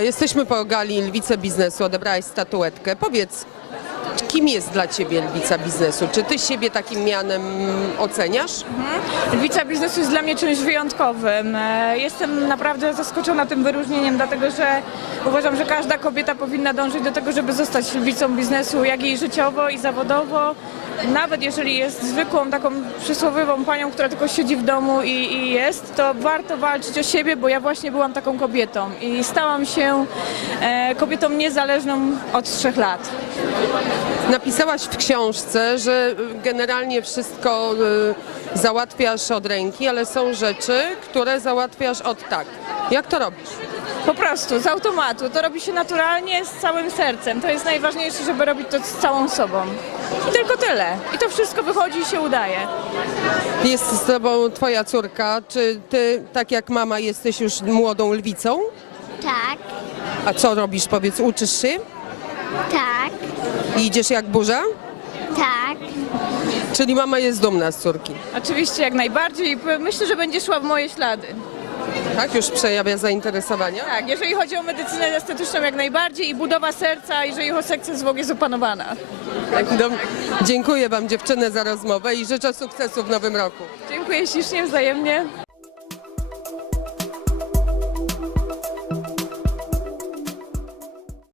Jesteśmy po gali Lwice Biznesu, odebrałaś statuetkę. Powiedz, kim jest dla Ciebie Lwica Biznesu? Czy Ty siebie takim mianem oceniasz? Lwica biznesu jest dla mnie czymś wyjątkowym. E, Jestem naprawdę zaskoczona tym wyróżnieniem, dlatego że uważam, że każda kobieta powinna dążyć do tego, żeby zostać lwicą biznesu, jak i życiowo i zawodowo. Nawet jeżeli jest zwykłą taką przysłowiową panią, która tylko siedzi w domu i, i jest, to warto walczyć o siebie, bo ja właśnie byłam taką kobietą i stałam się e, kobietą niezależną od trzech lat. Napisałaś w książce, że generalnie wszystko y, załatwiasz od ręki, ale są rzeczy, które załatwiasz od tak. Jak to robisz? Po prostu, z automatu. To robi się naturalnie, z całym sercem. To jest najważniejsze, żeby robić to z całą sobą. I tylko tyle. I to wszystko wychodzi i się udaje. Jest z Tobą Twoja córka. Czy Ty, tak jak mama, jesteś już młodą lwicą? Tak, A co robisz? Powiedz, uczysz się? tak, I idziesz jak burza? tak. Czyli mama jest dumna z córki. Oczywiście jak najbardziej. Myślę, że będzie szła w moje ślady. Tak? Już przejawia zainteresowania? Tak, jeżeli chodzi o medycynę estetyczną jak najbardziej i budowa serca, jeżeli o sekcję zwłok jest opanowana. Tak, dom- Dziękuję Wam dziewczyny za rozmowę i życzę sukcesu w nowym roku. Dziękuję ślicznie, wzajemnie.